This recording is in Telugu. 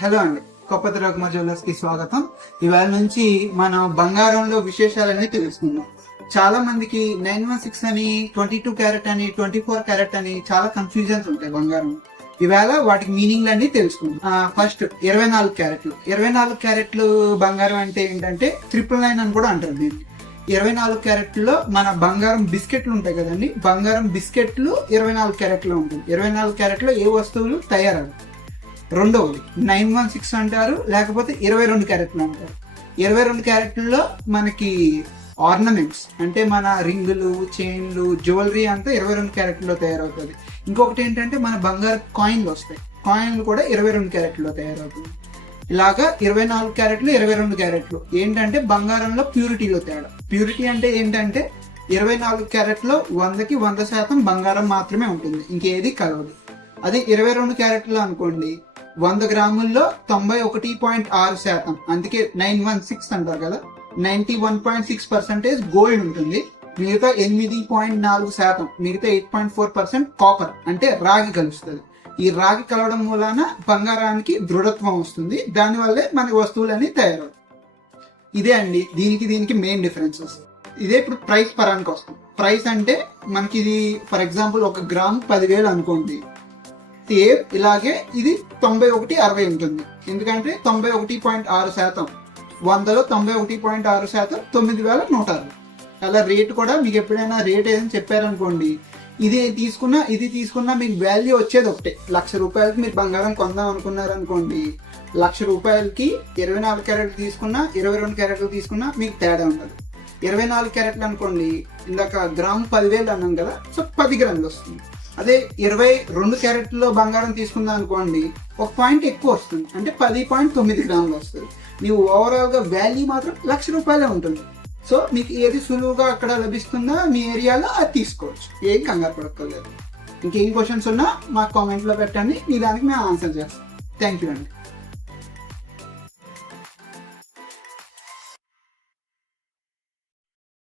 హలో అండి, కొప్పతి రఘుమార్ జ్యువెలర్స్ కి స్వాగతం. ఇవాళ నుంచి మనం బంగారంలో విశేషాలన్నీ తెలుసుకుందాం. చాలా మందికి 916 అని, 22 క్యారెట్ అని, 24 క్యారెట్ అని చాలా కన్ఫ్యూజన్స్ ఉంటాయి బంగారం. ఇవాళ వాటికి మీనింగ్ అన్ని తెలుసుకుందాం. ఫస్ట్ 24 క్యారెట్లు. 24 క్యారెట్లు బంగారం అంటే ఏంటంటే 999 అని కూడా అంటారు దీన్ని. 24 క్యారెట్లో మన బంగారం బిస్కెట్లు ఉంటాయి కదండి, బంగారం బిస్కెట్లు 24 క్యారెట్లో ఉంటుంది. 24 క్యారెట్లో ఏ వస్తువులు తయారవు. రెండవది 916 అంటారు, లేకపోతే 22 క్యారెట్లు అంటారు. 22 క్యారెట్లలో మనకి ఆర్నమెంట్స్ అంటే మన రింగులు, చైన్లు, జ్యువెలరీ అంతా 22 క్యారెట్లో తయారవుతుంది. ఇంకొకటి ఏంటంటే మన బంగారు కాయిన్లు వస్తాయి, కాయిన్లు కూడా 22 క్యారెట్లో తయారవుతుంది. ఇలాగా 24 క్యారెట్లు, 22 క్యారెట్లు ఏంటంటే బంగారంలో ప్యూరిటీలో తేడా. ప్యూరిటీ అంటే ఏంటంటే 24 క్యారెట్లో 100కి 100% బంగారం మాత్రమే ఉంటుంది, ఇంకేది కలవదు. అదే 22 క్యారెట్లో అనుకోండి, 100 గ్రాముల్లో 91.6%, అందుకే 916 అంటారు కదా, 91.6% గోల్డ్ ఉంటుంది. మిగతా 8.4%, మిగతా 8.4% కాపర్ అంటే రాగి కలుస్తుంది. ఈ రాగి కలవడం మూలాన బంగారానికి దృఢత్వం వస్తుంది, దానివల్లే మన వస్తువులన్నీ తయారవుతాయి. ఇదే అండి దీనికి మెయిన్ డిఫరెన్సెస్. ఇదే ఇప్పుడు ప్రైస్ పరానికి వస్తాం. ప్రైస్ అంటే మనకి ఇది ఫర్ ఎగ్జాంపుల్ 1 గ్రామ్ 10,000 అనుకోండి. ఇలాగే ఇది 91.60 ఉంటుంది, ఎందుకంటే 91.6%, 100లో 91.6% 9,160. అలా రేట్ కూడా మీకు ఎప్పుడైనా రేట్ ఏదైనా చెప్పారనుకోండి, ఇది తీసుకున్నా మీకు వాల్యూ వచ్చేది ఒకటే. 1,00,000 రూపాయలకి మీరు బంగారం కొందాం అనుకున్నారనుకోండి, 1,00,000 రూపాయలకి 24 క్యారెట్లు తీసుకున్నా, 22 క్యారెట్లు తీసుకున్నా మీకు తేడా ఉండదు. 24 క్యారెట్లు అనుకోండి, ఇందాక గ్రాము 10,000 అన్నాం కదా, సో 10 గ్రాములు వస్తుంది. అదే 22 క్యారెట్లో బంగారం తీసుకుందాం అనుకోండి, ఒక పాయింట్ ఎక్కువ వస్తుంది, అంటే 10.9 గ్రాములు వస్తుంది. ನೀವು ఓవరాల్గా వాల్యూ మాత్రం 1,00,000 రూపాయలే ఉంటుంది. సో మీకు ఏది సులువుగా అక్కడ లభిస్తుందో మీ ఏరియాలో అది తీసుకోవచ్చు, ఏం కంగారు పడక్కర్లేదు. ఇంకేం క్వశ్చన్స్ ఉన్నా మాకు కామెంట్లో పెట్టండి, మీ దానికి మేము ఆన్సర్ చేస్తాం. థ్యాంక్ యూ అండి.